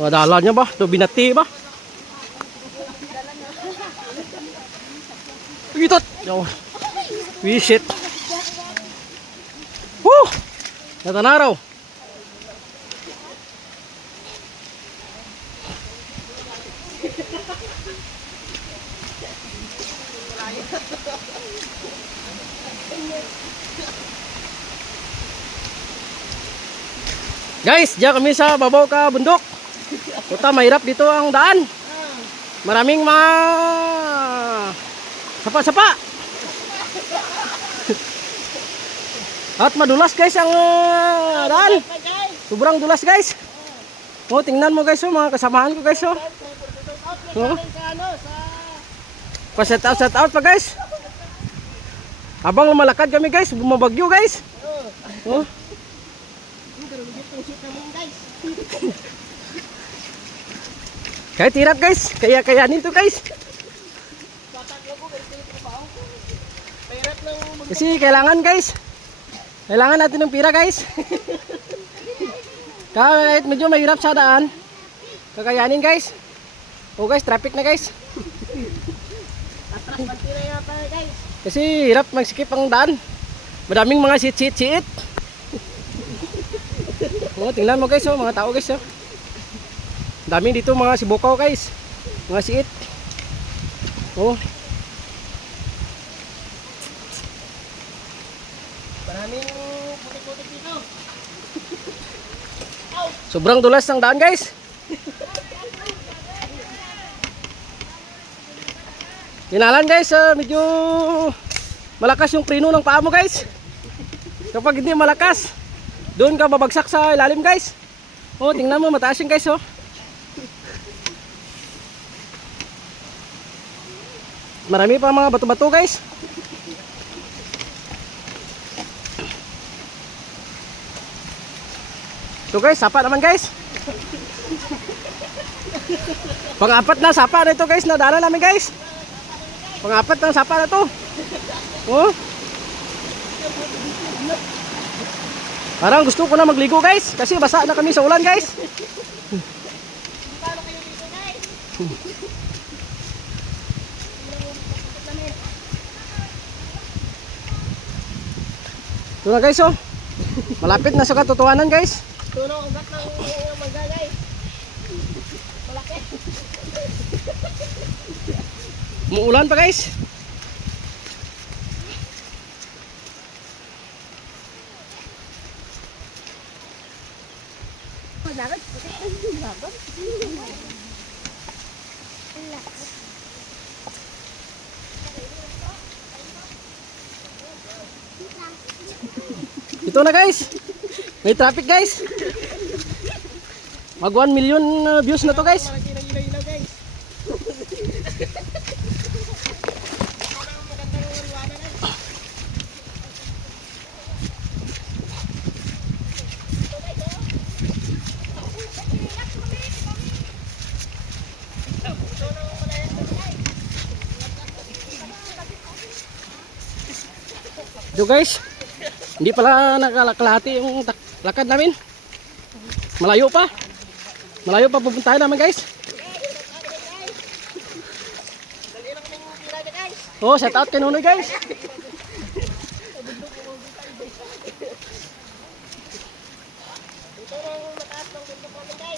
Madala niya ba? Ito binati ba? Itot! Yo. Wisit. Woo! Natanaraw. Guys, diyan kami sa babaw ka bundok. Puta, mahirap dito ang daan. Maraming sapa-sapa. At madulas guys ang daan. Sobrang dulas guys. Oh, tingnan mo guys, oh, mga kasamahan ko guys, oh. Oh. Pa-set out pa guys. Habang lumalakad kami guys, bumabagyo guys. Oh. Kahit hirap guys, kayanin to guys. Kasi kailangan guys. Kailangan natin ng pira guys. Kahit medyo mahirap sa daan, kakayanin guys. Oh guys, traffic na guys. Kasi hirap magsikip ang daan. Madaming mga sit. Oh, tingnan mo guys, oh, mga tao guys, oh. Dami dito mga sibukaw guys. Mga siit. Oh. Maraming putik-putik dito. Sobrang dulas ng daan guys. Tinalan guys, medyo malakas yung preno ng paa mo guys. Kapag hindi malakas, doon ka babagsak sa ilalim guys. Oh, tingnan mo, mataas yung guys, oh. Marami pa mga bato-bato guys. So guys, sapa naman guys. Pang-apat na sapa na ito guys, nadaanan namin guys. Pang-apat na sapa na to. Oh. Parang gusto ko na magligo guys, kasi basa na kami sa ulan guys. Paano kayo dito guys? Ito na guys, oh. Malapit na sa katotohanan guys. Ito na ugat ng mangga guys. Malaki. Muulan pa guys. Ito na guys. May traffic guys. Mag 1 million views na to guys. Ito guys. Hindi pala nakakalahati yung lakad namin. Malayo pa. Malayo pa pupuntahan namin guys. Oh, shout out kay Nunoy guys. Ito na yung mataas ng bundok namin guys.